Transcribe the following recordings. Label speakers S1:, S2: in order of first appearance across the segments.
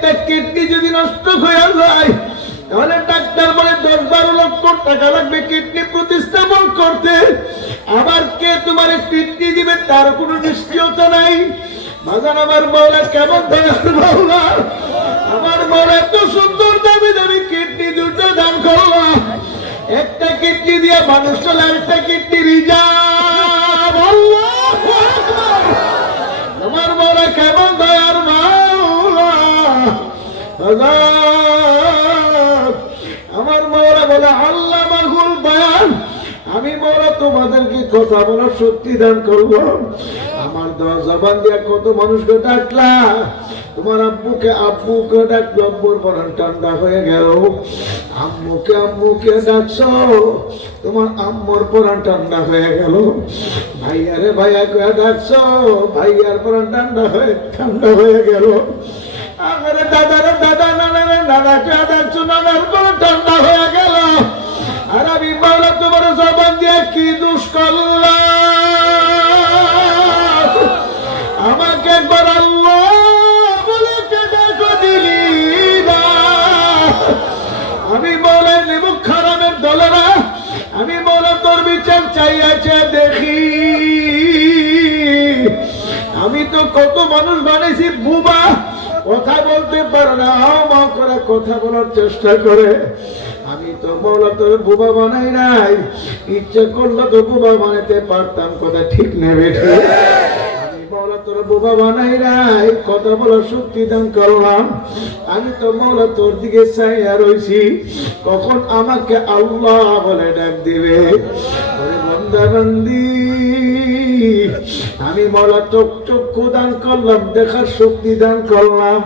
S1: একটা কিডনি যদি নষ্ট হয়ে যায়, তাহলে ডাক্তার বলে দশ বারো লক্ষ টাকা লাগবে কিডনি প্রতিস্থাপন করতে। আবার কে তোমার কিডনি দিবে তার কোনো নিশ্চয়তা নাই। আমার মৌলা কেমন দিয়ে। আমার মৌলা বলে, আল্লাহ মাহুল বয়ান, আমি মৌলা তোমাদেরকে কথা বলার শক্তি দান করব। আমার দেওয়া জবান দিয়া কত মানুষকে ডাকলা। তোমার আব্বুকে আব্বুকে ডাকলো, আব্বুর পরান ঠান্ডা হয়ে গেল। আম্মুকে আম্মুকে ডাকছো, তোমার আম্মুর পরান ঠান্ডা হয়ে গেল। ভাইয়ারে ভাইয়াকে ডাকছো, ভাইয়ার পরান ঠান্ডা হয়ে ঠান্ডা হয়ে গেল। আমারে দাদারে আমি মাওলা তোমার জবান দিয়ে আমি বলে তোর বিচার চাইয়াছে দেখি। আমি তো কত মানুষ বানিয়েছি, বুবা। কথা বলতে পারে না, হাও করে কথা বলার চেষ্টা করে। আমি তো মৌলা তোর বুবা বানাই নাই, ইচ্ছে করলে তো বুবা বানাইতে পারতাম, কথা ঠিক নেবে আমি মৌলা তোর বোবা বানাই নাই, কথা বলার শক্তি দান করলাম আমি তো মৌলা তোর দিকে চাইয়া রইছি, কখন আমাকে আল্লাহ বলে ডাক দিবে? বন্দা বন্দি আমি মলা চোখ চক্ষু দান করলাম, দেখার শক্তি দান করলাম।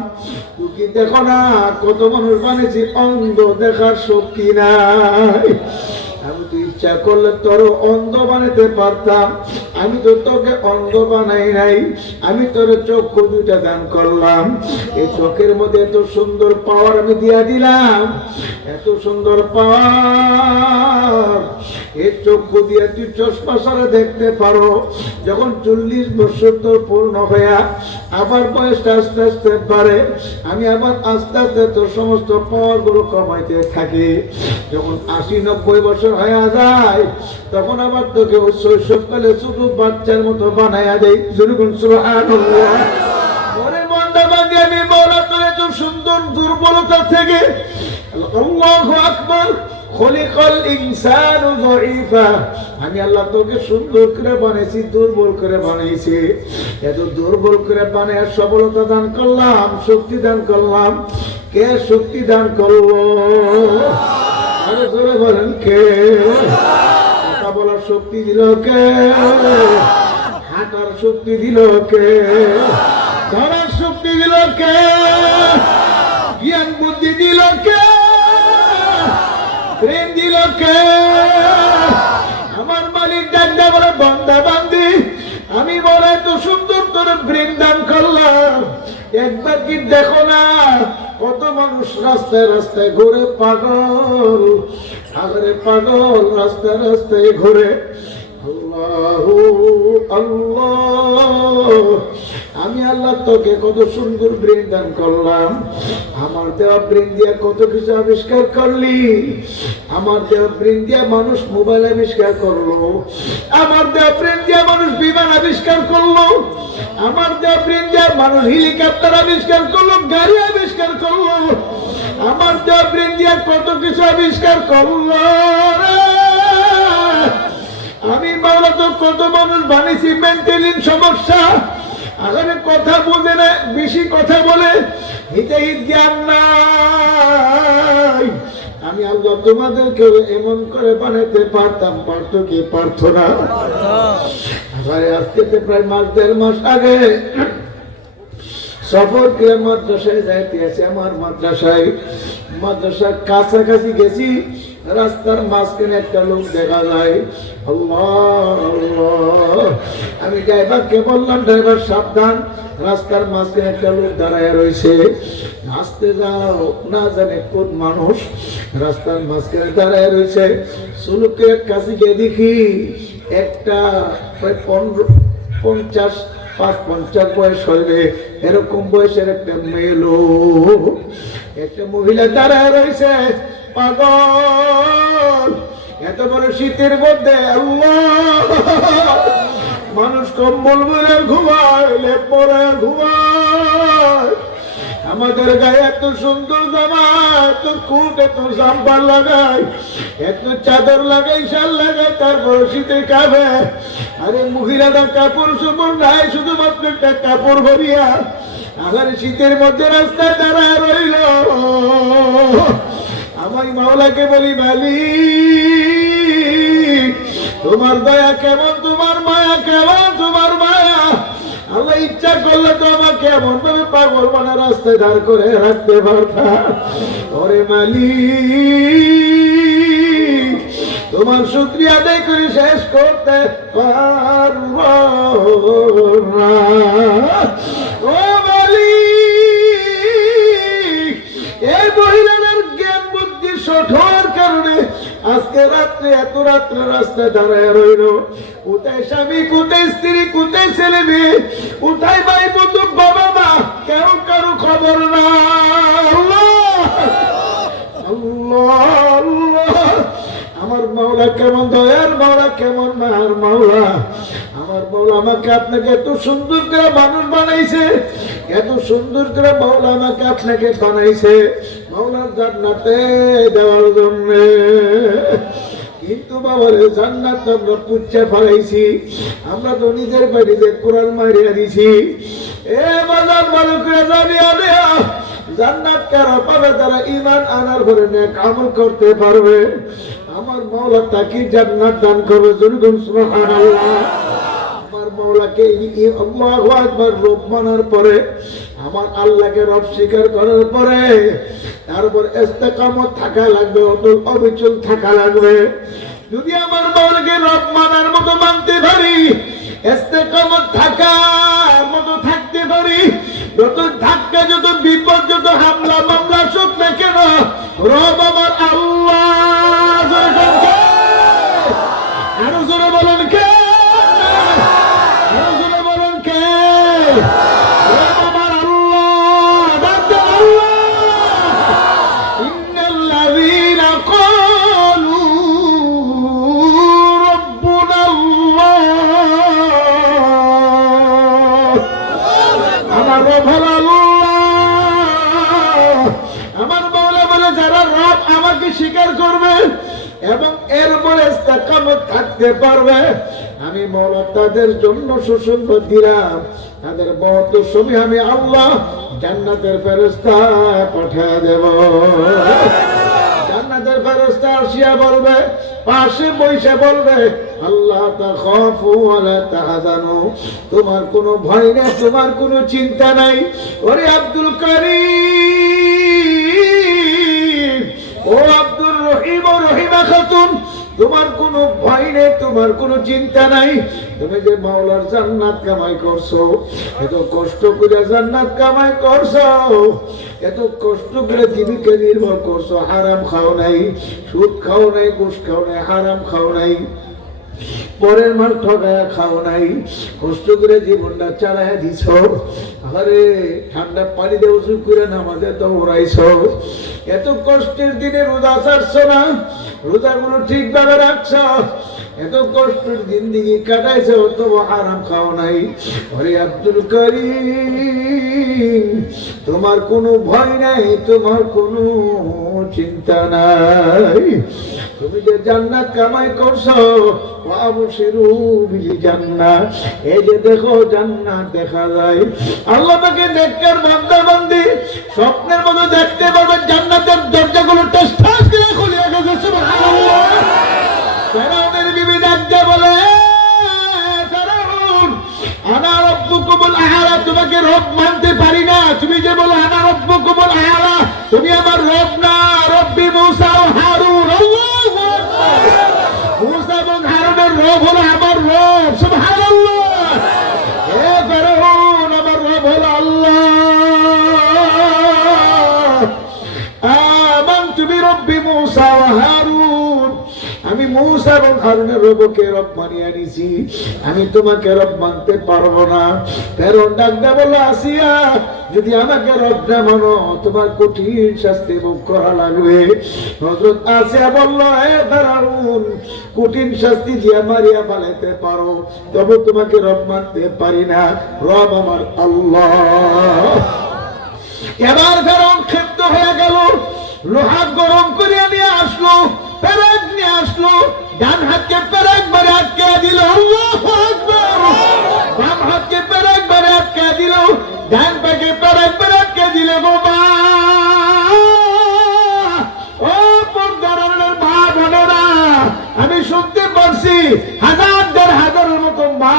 S1: কি দেখো না, কত মানুষ বানিয়েছি, অন্ধ দেখার শক্তি নাই। ইচ্ছা করলে তোর অন্ধ বানাতে পারতাম। আমি তো তোকে অন্ধ বানাই নাই, আমি তোর চক্ষু দুইটা দান করলাম। এই চোখের মধ্যে এত সুন্দর পাওয়ার আমি দিয়া দিলাম, এত সুন্দর পাওয়ার। এই চক্ষু দিয়ে তুই চশমা সারা দেখতে পারো, যখন চল্লিশ বছর তোর পূর্ণ হইয়া আবার বয়সটা আস্তে আস্তে বাড়ে, আমি আবার আস্তে আস্তে তোর সমস্ত পাওয়ারগুলো কমাইতে থাকি। যখন আশি নব্বই বছর হয়ে যায় তখন আবার তোকে শৈশবকালে বাচ্চার মতো দেয় যেরকম আমি সুন্দর আল্লাহু তোকে সুন্দর করে বানিয়েছি দুর্বল করে বানিয়েছি এত দুর্বল করে বানিয়ে সবলতা দান করলাম, শক্তি দান করলাম। কে শক্তি দান করল? আরে জোরে বলার শক্তি দিল কে? হাঁটার শক্তি দিল কে? ধরার শক্তি দিল কে? জ্ঞান বুদ্ধি দিল কে? প্রেম দিল কে? আমার মালিক ডাকটা বলে, বন্দা, বান্দি, আমি বলে তো সুন্দর তোর বৃন্দান করলাম। একবার কি দেখো না কত মানুষ রাস্তায় রাস্তায় ঘুরে পাগল। সাগরে পাগল রাস্তায় রাস্তায় ঘুরে। আল্লাহ আল্লাহ। আমি আল্লাহ তোকে কত সুন্দর ব্রেন দান করলাম। আমার দেওয়া ব্রেন দিয়া কত কিছু আবিষ্কার করলি। আমার দেওয়া ব্রেন দিয়া মানুষ মোবাইল আবিষ্কার করল। আমার দেওয়া ব্রেন দিয়া মানুষ বিমান আবিষ্কার করল। আমার দেওয়া ব্রেন দিয়া মানুষ হেলিকপ্টার আবিষ্কার করল, গাড়ি আবিষ্কার করল। আমার দেওয়া ব্রেন দিয়া কত কিছু আবিষ্কার করল আমি মাওলা তো কত মানুষ বানিয়েছি, মেন্টালিন সমস্যা। আগামী কথা বোঝে না, বেশি কথা বলে হিতে হিত জ্ঞান নাই। আমি আল্লাহ তোমাদেরকে এমন করে বানাতে পারতাম, পারতো কি পারতো না? আরে আজকে প্রায় মাস, দেড় মাস আগে সফর করে মাদ্রাসায় যাইতে আছে আমার মাদ্রাসায়, মাদ্রাসার কাছাকাছি গেছি। রাস্তার মাঝখানে একটা লোক দেখা যায়। আমি ড্রাইভারকে বললাম, ড্রাইভার, সাবধান। রাস্তার মাঝখানে একটা লোক দাঁড়ায় রয়েছে। আসতে যাও, না জানে কোন মানুষ। রাস্তার মাঝখানে দাঁড়ায় রয়েছে। সুলুকের কাছে গিয়ে দেখি একটা প্রায় পনেরো, পঞ্চাশ, পাঁচ পঞ্চাশ বয়স হইবে এরকম বয়সের একটা মেয়ে লোক, একটা মহিলা দাঁড়ায় রয়েছে। পাগল। এত বড় শীতের মধ্যে মানুষ কম্বল বলে ঘুমায় পরে ঘুমায়। আমাদের গায়ে এত সুন্দর জামা, এত কুট এত জাম্পার লাগাই এত চাদর লাগাই শাল লাগাই তারপর শীতে কাবে আরে মহিলাটা কাপড় চোপড় নাই, শুধুমাত্র একটা কাপড় ভরিয়া। আবার শীতের মধ্যে রাস্তায় দাঁড়ায় রইল। আমার মাওলাকে বলি মালিক, তোমার দয়া কেমন, তোমার মায়া কেমন, তোমার মায়া? আল্লাহ ইচ্ছা করলে তো আমাকে এমন ভাবে পাগল মানে রাস্তায় দাঁড় করে রাখতে পারতাম ওরে মালিক, তোমার শুক্রিয়া আদায় করে শেষ করতে পারব ও মালি মহিলাদের জ্ঞান হওয়ার কারণে আজকে রাত্রে, এত রাত্রে রাস্তায় দাঁড়ায় রইল। কোথায় স্বামী, কোথায় স্ত্রী, কোথায় ছেলে মেয়ে, কোথায় ভাই বন্ধু, বাবা মা? কেউ কারও খবর না আল্লাহ! আল্লাহ! আল্লাহ! আমার মাওলা কেমন দয়ার মাওলা, কেমন মার মাওলা। আমার মাওলা আমাকে আপনাকে এত সুন্দর করে মানুষ বানাইছে, এত সুন্দর করে মাওলা আমাকে আপনাকে বানাইছে মাওলার জান্নাতে দেওয়ার জন্য। কিন্তু বাবার, জান্নাত আমরা পুচ্ছে ফেলাইছি আমরা তো নিজের বাড়িতে কোরআন মারিয়া দিছি এ বাজার ভালো জানিয়া দেয়া জান্নাত কারা পাবে তারা ইমান আনার পরে নেক আমল করতে পারবে? আমার মাওলা তাকে জান্নাত দান করবে জনগণ সুবহানাল্লাহ। আমার মাওলাকে আল্লাহু আকবার রব মানার পরে, আমার আল্লাহকে রব স্বীকার করার পরে, তারপর থাকা লাগবে অটল অবিচল থাকা লাগবে। যদি আমার মাওলাকে রব মানার মতো মানতে পারি, ইস্তেকামত থাকার মতো থাকতে পারি, যত ধাক্কা, যত বিপদ, যত হামলা, মামলা সব না কেন, রব আমার আল্লাহ তাদের জন্য সুসংবাদ দিলাম তাদের বহুত সময় আমি আল্লাহ জান্নাতের ফেরস্তা পাঠিয়ে দেব। জান্নাতের ফেরস্তা আসিয়া বলবে, পাশে বইসে বলবে, আল্লাহ তোমার কোনো ভয় নেই, তোমার কোনো চিন্তা নাই। ওরে আব্দুল করিম, ও আব্দুর রহিম ও রহিমা খাতুন তোমার কোনো ভয় নেই, তোমার কোনো চিন্তা নাই। তুমি যে মাওলার জান্নাত কামাই করছ, এত কষ্ট করে জান্নাত কামাই করছ, এত কষ্ট করে জীবিকা নির্ভর করছ, হারাম খাও নাই, সুদ খাও নাই, ঘুষ খাও নাই, হারাম খাও নাই, পরের মাল ঠগায়া খাও নাই, কষ্ট করে জীবনটা চালায়া দিছ আরে ঠান্ডা পানি দিয়ে উঁচু করে নামাজে তো ওরাইছ এত কষ্টের দিনে রোজা ছাড়ছ না, রোজাগুলো ঠিকভাবে রাখছ এত কষ্টের জিন্দিগি কাটাইছ তবু আরাম খাও নাই। আরে আব্দুল করিম, তোমার কোনো ভয় নাই, তোমার কোনো চিন্তা নাই। তুমি যে জান্নাত কামাই করছ ওয়াবশিরু বিল দেখো যায়। বান্দি স্বপ্নের মতো দেখতে জান্নাতের দরজাগুলো ঠাস করে গেছে ডাকতে বলে তোমাকে রব মানতে পারি না। তুমি যে বলো, আনা রব্বুকুমুল আ'লা তুমি আমার রব না, রব্বি মূসা ও আল্লাহু আকবার। মূসা এবং হারুনের রব হলো আমার রব, সুবহানাল্লাহ। হে ফেরাউন, আমার রব হলো আল্লাহ। মূসা এবং হারুনের রবকে রব মানিয়ে নিছি আমি তোমাকে রব মানতে পারব না। ফেরন ডাক দেয়া বলল, আসিয়া, যদি আমাকে রব না মানো, তোমার কঠিন শাস্তি ভোগ করা লাগবে। হজরত আসিয়া বলল, হে ফেরাউন, কঠিন শাস্তি দিয়া মারিয়া ফেলাতে পারো, তবে তোমাকে রব মানতে পারি না। রব আমার আল্লাহ। এবার ফেরন ক্ষিপ্ত হয়ে গেল, লোহা গরম করে নিয়ে আসলো। পেরেক নিয়ে আসলো, ডান হাতকে পেরেক বারে আটকে দিল। বাম হাতকে পেরেক বারে আটকে দিল, ডান পাকে পেরেক বারে আটকে দিল গো আমি শুনতে পারছি হাজার দেড় হাজারের মতো মা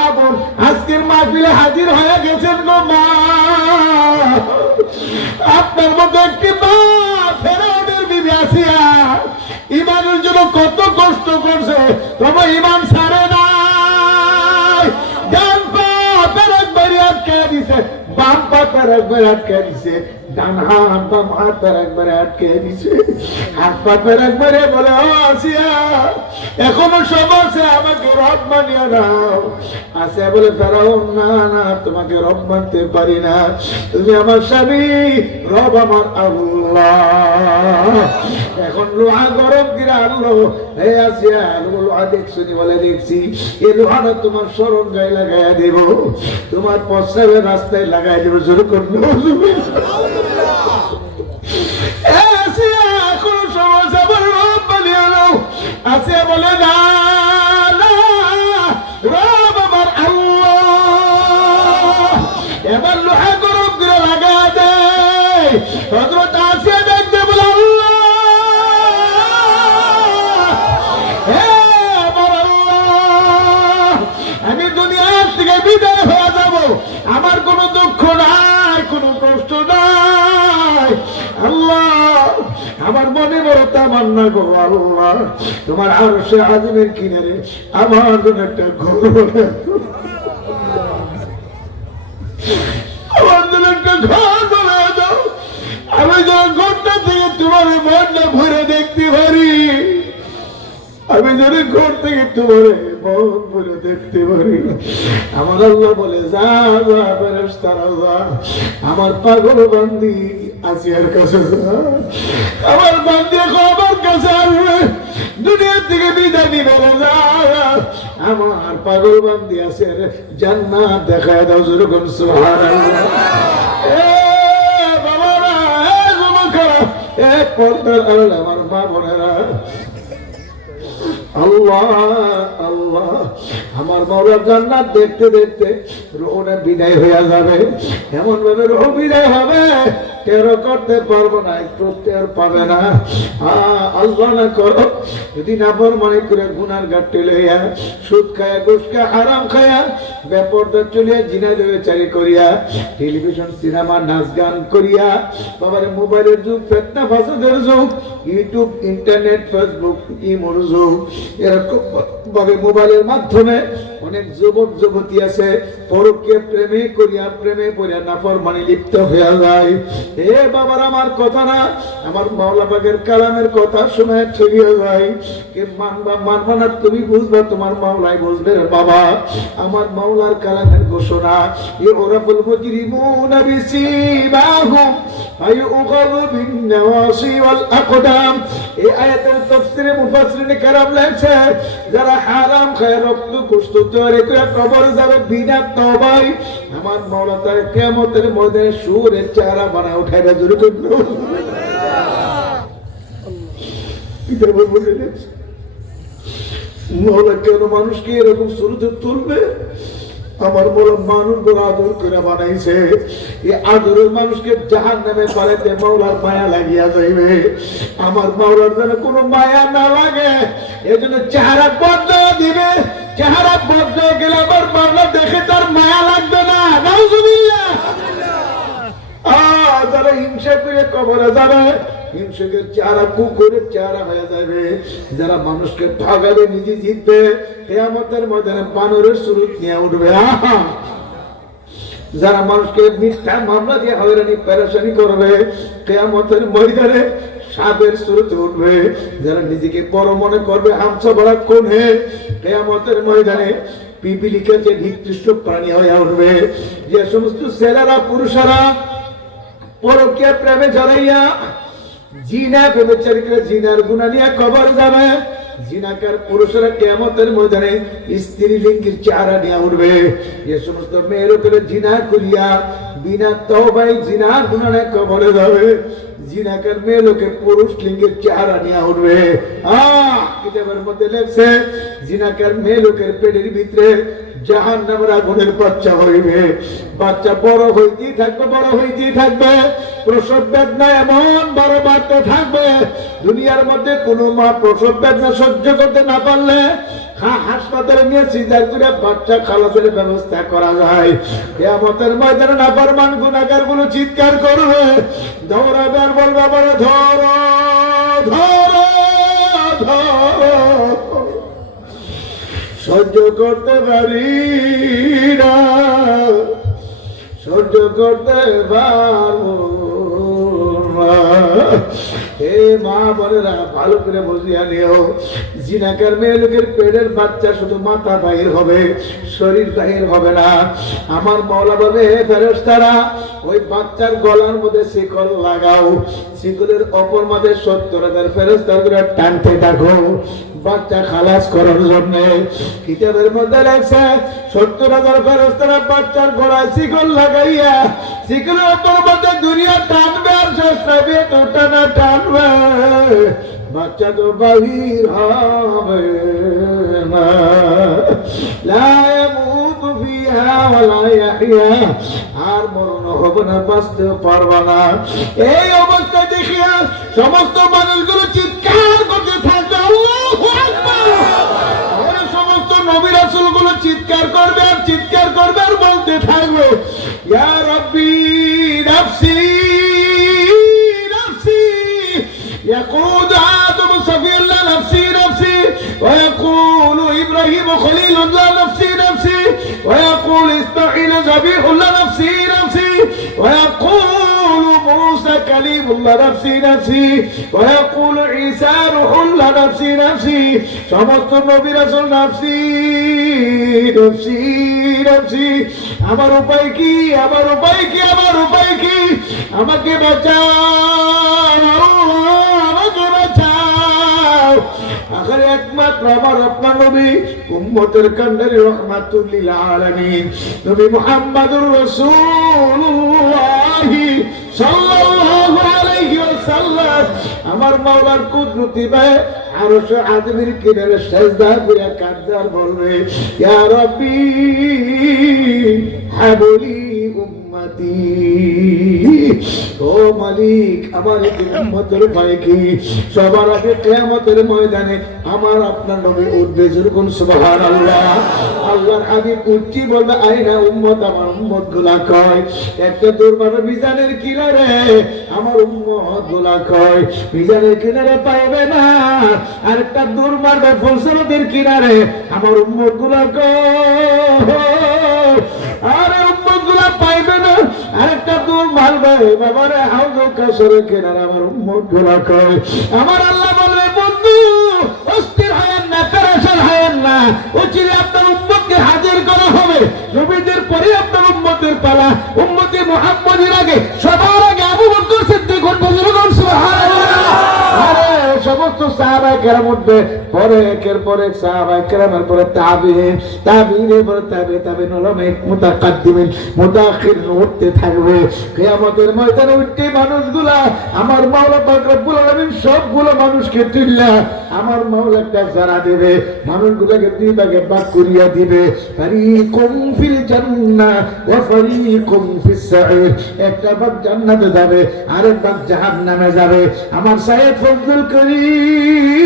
S1: হাজির হয়ে গেছেন গো মা। আপনার মতো একটি মা ফেরাউনের আসিয়া ইমানের জন্য কত কষ্ট করছে, তবে ইমান সারে নাই। ডান পা পেরেক বাড়ি আটকে দিছে। তোমাকে রব মানতে পারি না তুমি আমার স্বামী রব আমার এখন লোহা গরম করে আনলো হে আসিয়া লোহা দেখছ নি বলে দেখছি এই লোহাটা তোমার সরণ গায়ে লাগাইয়া দেব তোমার পশ্চাবের রাস্তায় লাগাই দেবো শুরু করল আসিয়া বলে না না তামান্না গো আল্লাহ। তোমার আর সে আজিমের কিনারে আমার জন্য একটা ঘর আমার জন্য একটা ঘর বানায় দাও। আমি যেন ঘরটা থেকে তোমার মনটা ভরে দেখতে পারি, আমি যদি ঘর থেকে তোমার মন দেখতে পারি। আমার আল্লাহ বলে, যা যা আমার পাগল বান্দি আসিয়ার কাছে আমার বান্দি আমার কাছে আসবে দুনিয়া থেকে বিদায় নিবে আমার পাগল বান্দি আছে জান্নাত দেখায় দাও যেরকম, সুবহানাল্লাহ। পর্দার আড়ালে আমার মা বোনেরা আল্লাহ আল্লাহ, আমার মৌলার জান্নাত দেখতে দেখতে রোহনে বিদায় হয়ে যাবে। এমন ভাবে রোহ বিদায় হবে। টেরো করতে পারব না, একটু টের পাবে না। আল্লাহ না করো, যদি না পর, মনে করে গুনার গাঠটি লইয়া সুদ খায়া, ঘুষ খায়া আরাম খায়া ব্যাপারটা চলিয়া, জিনা দেবে চারি করিয়া, টেলিভিশন, সিনেমা, নাচ গান করিয়া, বাবার মোবাইলের যুগ, ফেতনা ফাসাদের যুগ, ইউটিউব, ইন্টারনেট, ফেসবুক, ইমোর যুগ, এরকম ভাবে মোবাইলের মাধ্যমে অনেক যুবক যুবতী আছে পরকে প্রেমে করিয়া প্রেমে করিয়া নাফর মানে লিপ্ত হয়ে যায়। হে বাবার আমার কথা না, আমার মাওলা বাগের কালামের কথা শুনে ঠেলিয়ে যায়। কে মানবা মানবা না তুমি বুঝবা, তোমার মাওলাই বুঝবে বাবা। আমার মাওলার কালামের ঘোষণা এ ওরাফুল মুজরিমুনা বিসিমাহুম ফায়ুখাযু বিন-নাওয়াসি ওয়াল আকদাম এই আয়াতের তাফসীরে মুফাসসিরিন কেরাম লেখছে, যারা হারাম খায় রক্ত গোশত করে যাবে, বিনা তবাই আমার মৌলা তার কেমতের মধ্যে সুরের চেহারা বানা উঠাইবে জোরে করল মৌলা কেন মানুষকে এরকম শুরুতে তুলবে? আমার বড় মানুষ বড় আদর করে বানাইছে। এই আদরের মানুষকে জাহান নামে পালাইতে মাওলার মায়া লাগিয়া যাইবে। আমার মাওলার যেন কোনো মায়া না লাগে এই জন্য চেহারা বদলা দিবে। চেহারা বদলে গেলে আমার মাওলা দেখে তার মায়া লাগবে না। যারা হিংসা করে কবরে যাবে হিংসকের চেহারা, কুকুরের চেহারা হয়ে যাবে। যারা মানুষকে নিজে জিতবে ময়দানে বানরের নিয়ে উঠবে। আহা! যারা মানুষকে মিথ্যা মামলা দিয়ে হয়রানি, পেরেশানি করবে, কেয়ামতের ময়দানে সাপের উঠবে। যারা নিজেকে বড় মনে করবে হামসা বড়া কোন হে কেয়ামতের ময়দানে পিপিলিকাতে নিকৃষ্ট প্রাণী হয়ে উঠবে। যে সমস্ত ছেলেরা, পুরুষেরা পরকীয় প্রেমে জড়াইয়া জিনা ব্যবচারিকরা জিনার গুণা নিয়ে কবর যাবে। জিনাকার পুরুষেরা কেমতের ময়দানে স্ত্রী লিঙ্গের চেহারা নিয়ে উঠবে। এ সমস্ত মেয়ের উপরে জিনা করিয়া বিনা তবাই জিনার গুণা নিয়ে কবরে যাবে। জিনাকার মেয়ে লোকের পুরুষ লিঙ্গের চেহারা নিয়ে উঠবে। আহ, কিতাবের মধ্যে লেখছে, জিনাকার মেয়ে লোকের পেটের ভিতরে জাহান নামের আগুনের বাচ্চা হইবে বাচ্চা বড় হইতেই থাকবে? বড় হইতেই থাকবে? প্রসব বেদনা এমন বড় বাড়তে থাকবে, দুনিয়ার মধ্যে কোনো মা প্রসব বেদনা সহ্য করতে না পারলে হাসপাতালে নিয়ে সিজার করে বাচ্চা খালাসের ব্যবস্থা করা যায়। কেয়ামতের ময়দানে নাফরমান গুনাহগারগুলো চিৎকার করবে, দৌড়াবে আর বলবে বড় ধরো ধরো ধরো। সহ্য করতে পারি না সহ্য করতে পারব। হে মা বোনেরা, ভালো করে বুঝিয়া মেয়ে লোকের পেটের বাচ্চা শুধু মাথা হবে, শরীর হবে না। আমার ওই বাচ্চার গলার মধ্যে শিকল লাগাও। শিকলের সত্তর হাজার ফেরেস্তার করে টানতে থাকো। বাচ্চা খালাস করার জন্য কিতাবের মধ্যে লেখছে, সত্তর হাজার ফেরেস্তারা বাচ্চার গলায় শিকল লাগাইয়া, শিকলের অপর মধ্যে দুনিয়া টানবে আর শেষ তো টানা। টানবে বাচ্চা তো বাহির হবে আর মরণ হবে না, বাঁচতে না। এই অবস্থা সমস্ত মানুষগুলো চিৎকার করতে থাকবে সমস্ত নবী রাসূলগুলো চিৎকার করবে আর চিৎকার করবে আর বলতে থাকবে, ইয়া রাব্বি নাফসি يقول آدم صفي الله نفسي نفسي ويقول إبراهيم خليل الله نفسي نفسي ويقول إسماعيل ذبيح الله نفسي نفسي ويقول موسى كليم الله نفسي نفسي ويقول عيسى روح الله نفسي نفسي সমস্ত নবী রাসূল নাফসি নাফসি নাফসি আমার উপায় কি আমার উপায় কি আমার উপায় কি আমাকে বাঁচাও আখের একমাত্র আমার আপনার নবী। উম্মতের কান্ডারি রহমাতুল্লিল আলামিন। নবী মুহাম্মাদুর রাসূলুল্লাহ সাল্লাল্লাহু আলাইহি ওয়াসাল্লাম। আমার মাওলার কুদরতি ভাই আরশ আদমির কিনারে সেজদা করে বলবে, ইয়া রাব্বি হাবলি উম্মতি। ও মালিক, আমার উম্মতের কি? সবার আগে কিয়ামতের ময়দানে আমার আপনার নবী উঠবে যেরকম সুবহানাল্লাহ। আল্লাহর হাবিব উঠছি বলবে আইনা উম্মত, আমার উম্মতগুলা কয়? একটা দুর্বার মিজানের কিনারে আমার উম্মতগুলা কয়? মিজানের কিনারে পাইবে না। আর একটা দূর মারবে ফুলসরদের কিনারে আমার উম্মতগুলা কয়? আরে উম্মতগুলা পাইবে না আরেকটা ভাই হাউজ কেনার আমার করে আমার আল্লাহ বলবে, বন্ধু, অস্থির হায়ান না, পেরেশান হায়ান না। উচিত আপনার উম্মতকে হাজির করা হবে। নবীদের পরে আপনার উম্মতের পালা। উম্মতে মোহাম্মদের আগে কেরাম মধ্যে পরে একের পর এক কেরামের পরে পরে তাবে মুতাআখির উঠতে থাকবে। ময়দানে উঠতে মানুষগুলা, আমার মাওলা সবগুলো মানুষকে তুললা আমার মাওলা একটা জানা দেবে দুই ভাগে ভাগ করিয়া দিবে। ফিল একটা ভাগ জান্নাতে যাবে, আরেক ভাগ জাহান্নামে যাবে। আমার সাইয়েদ ফজলুল করিম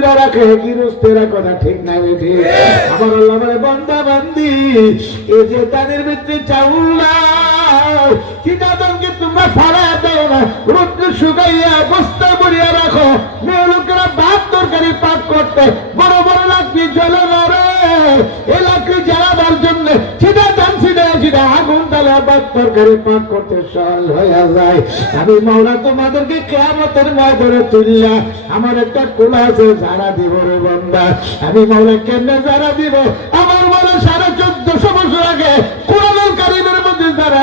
S1: মুরব্বীরা রাখে কথা ঠিক না আমার আল্লাহ মানে বান্দা, বান্দি যে তাদের ভিতরে চাউল নাই চিটাদনকে তোমরা ফাড়া দাও না? রুদ্র শুকাইয়া বস্তা ভরিয়া রাখো। মেয়ে লোকেরা ভাত তরকারি পাক করতে, বড় বড় লাগবে জ্বলে পাক করতে সহজ যায়। আমি তোমাদেরকে কেমতের ময়দানে আমার একটা কোলা আছে যারা দিব রে আমি কেমনে যারা দিব? আমার মাওলা সাড়ে চোদ্দশো বছর আগে কারিমের মধ্যে যারা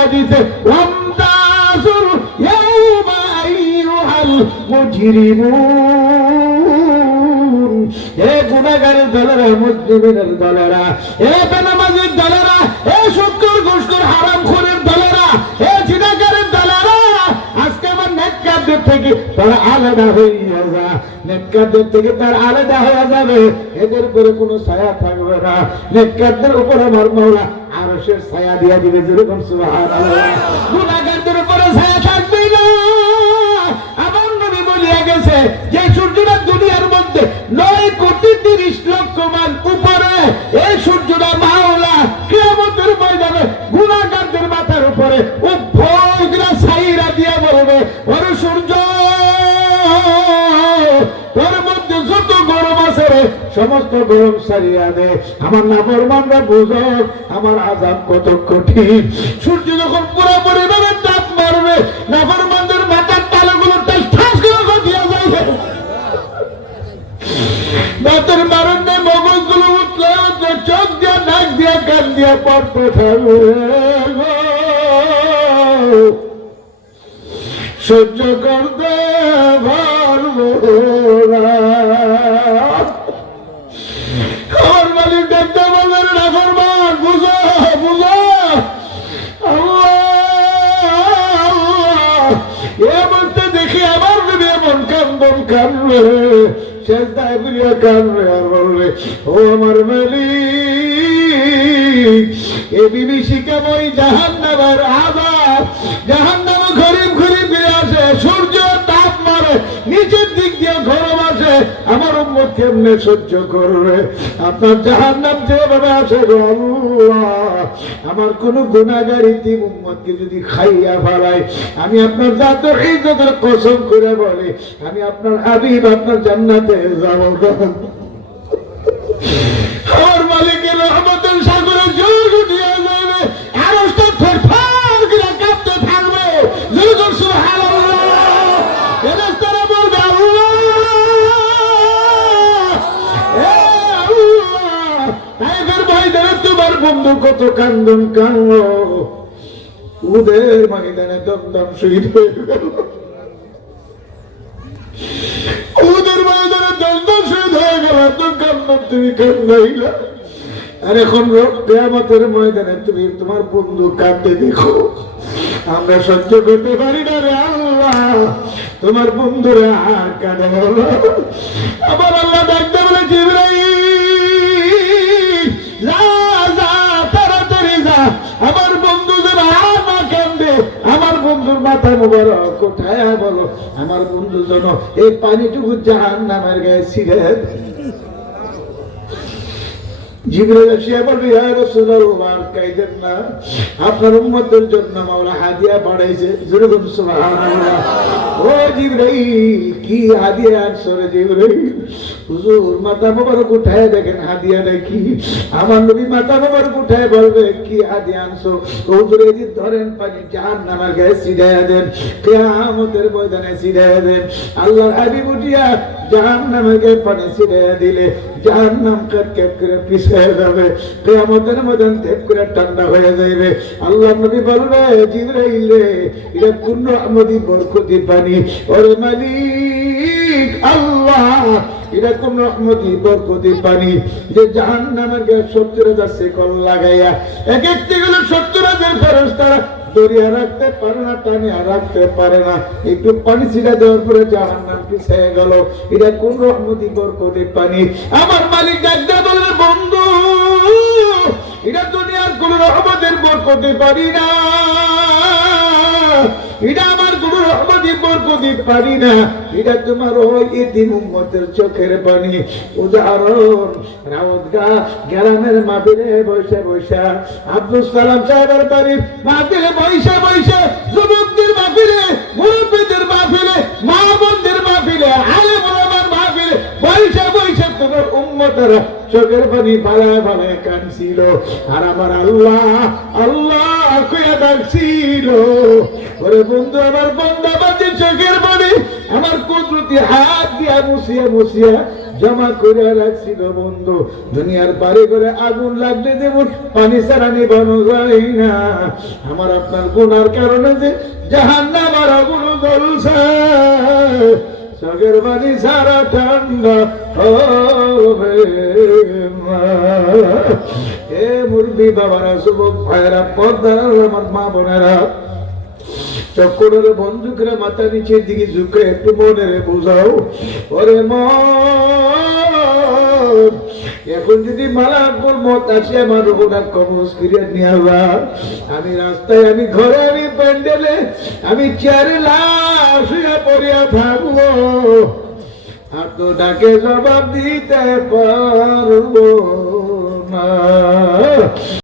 S1: এ দলেরা, মুসলিমের দলেরা এ বেনামাজির দলেরা এ হারামখোরের দলেরা থেকে তারা আলাদা হইয়া যা। নেককারদের থেকে তার আলাদা হয়ে যাবে। এদের উপরে কোনো ছায়া থাকবে না। নেককারদের উপর আমার মাওলা আরশের ছায়া দিয়া দিবে যেরকম গুনাহগারদের উপরে ছায়া থাকবে না। যে সূর্যটা দুনিয়ার মধ্যে নয় কোটি তিরিশ লক্ষ মান উপরে, এই সূর্যটা মাওলা কিয়ামতের ময়দানে গুণাগারদের মাথার উপরে ও ভোগরা ছাইরা দিয়া বলবে ওরে সূর্য সমস্ত গরম সারিয়া দে। আমার নাফর মানরা বুঝো, আমার আজাব কত কঠিন। সূর্য যখন পুরোপুরি ভাবে তাপ মারবে নাফর মানদের মাথার তালুগুলো মারণে চোখ দিয়া, নাক দিয়া, কান দিয়া। সহ্য করতে পারব আমার মালিক দেখতে বলবেন না করবার বুঝো বুঝো। এ দেখি কান্দন কানবে আর ও আমার এ আবার ফিরে আসে সূর্য তাপ মারে নিচের দিক দিয়ে গরম আসে আমার উম্মত কেমনে সহ্য করবে? আপনার জাহান নাম যেভাবে গো আমার কোন গুণাগার উম্মতকে যদি খাইয়া ফেলায়, আমি আপনার জাতর ইজ্জতের কসম করে বলে, আমি আপনার হাবিব, আপনার জান্নাতে যাব। আমার মালিকের রহমতের বন্ধু কত কান্দন কান্দ। উদের ময়দানে দমদম শহীদ হয়ে গেল। দমদম শহীদ হয়ে গেল তো কান্দন তুমি কান্দাইলা। আর এখন ময়দানে তুমি তোমার বন্ধু কাঁদতে দেখো। আমরা সহ্য করতে পারি না রে আল্লাহ, তোমার বন্ধুরা আর কাঁদে আবার আল্লাহ ডাকতে বলে, জিবরাইল! মাথা মুবারক কোথায় বলো আমার বন্ধু জন এই পানিটুকু জাহান নামের গায়ে ছিঁড়ে। জিবরাইল হাদিয়া বাড়াইছে। ও জিবরাইল, কি হাদিয়া আনছো জিবরাইল। হুজুর মাথা মোবারক উঠায় দেখেন হাদিয়া নাকি আমার ধরেন পানি জাহান্নামের গায়ে ছিড়াইয়া দেন, কিয়ামতের ময়দানে ছিড়াইয়া দেন। আল্লাহর হাবিব উঠিয়া জাহান্নামের গায়ে পানি ছিড়াইয়া দিলে, জাহান্নাম কাট কাট করে পিছিয়ে যাবে। কিয়ামতের তেপ করে ঠান্ডা হয়ে যাইবে। আল্লাহ নবী বলবে এটা পূর্ণ আমদি বরকতি পানি মালিক, আল্লাহ, এটা কোন রহমতি বরকতি পানি যে জাহান্নামের গায়ে সত্তর হাজার শেকল লাগাইয়া, এক একটি সত্তর হাজার ফেরস তারা দরিয়া রাখতে পারে না রাখতে পারে না। একটু পানি ছিটা দেওয়ার পরে জাহান নাম পিছিয়ে গেল। এটা কোন রহমতি বরকতি পানি আমার মালিক ডাকতে বলবে বন্ধু এটা দুনিয়ার কোন রহমতের বরকতি পারি না। এটা আমার কোন রহমতি বরকতি পানি না। এটা তোমার ওই এতিম উম্মতের চোখের পানি। উদাহরণ রাউতগা গ্রামের মাহফিলে বসে বসে আব্দুল সালাম সাহেবের বাড়ির মাহফিলে বসে বসে যুবকদের মাহফিলে, মুরব্বীদের মা আলে মোলামার মাহফিলে বসে বসে তোমার উম্মতেরা চোখের পানি পালায় পালায় কানছিল আর আমার আল্লাহ আল্লাহ কইয়া ডাকছিল। ওরে বন্ধু, আমার বন্ধা বাজে চোখের পানি, আমার কুদরতি হাত দিয়া মুছিয়া মুছিয়া জমা করে রাখছিল বন্ধু। দুনিয়ার পারে করে আগুন লাগলে যেমন পানি ছাড়া নিবানো যায় না। আমার আপনার গুনার কারণে যে জাহান নামার আগুন জ্বলছে। চোখের পানি সারা ঠান্ডা হবে এ মুরবি বাবারা যুবক ভাইরা পর্দার আমার মা বোনেরা চক্করের বন্ধুকেরা মাথা নিচের দিকে ঝুঁকে একটু মনে বুঝাও। ওরে মন এখন যদি মালাপুর মত আসে, আমার রোগটা কবজ ফিরে নিয়ে আমি রাস্তায়, আমি ঘরে, আমি প্যান্ডেলে, আমি চেয়ারে লাশ পড়িয়া থাকব। আর তো ডাকে জবাব দিতে পারব না।